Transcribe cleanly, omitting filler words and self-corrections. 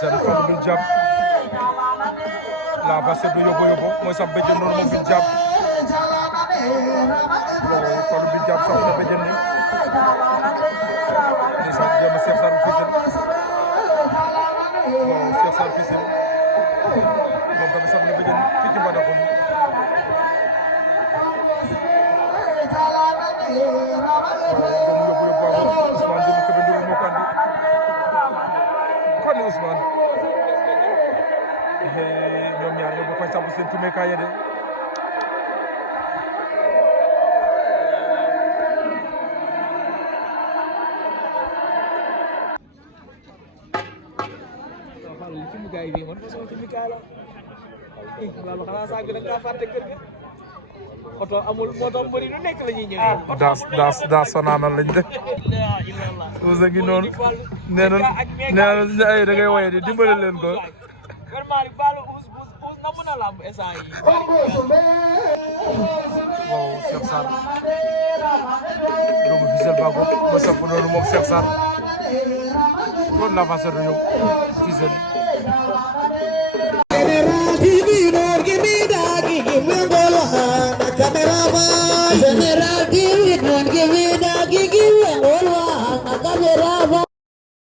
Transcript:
Fissel Fallou bil jàpp la va seddu yóbbu mooy sax béjjën noonu moom bil jàpp Fallou bil jàpp sax na béjjën ni ni sax jéem a Cheikh Sarr Fissel Cheikh Sarr Fissel moom tamit sax na béjjën fii ci Mbadakhoune doomu yóbbu waaw Ousmane Diouf Kébé Ndour moo ko andi kon Ousmane ñoom ñaar ñoo bokk samp seen tumekaay de oto amul moto mbëri lu nekk la ñuy ñëwee. daas sonaanal lañ de. Ousse gi noonu nee na ay da ngay woye di dimbale leen ko. vraiment baalu Ousse na mën a lamb instant yi. waaw Cheikh Sarr doomu Fissel Bago ba sopp noonu moom Cheikh Sarr kon la fa seetlu yow Fissel.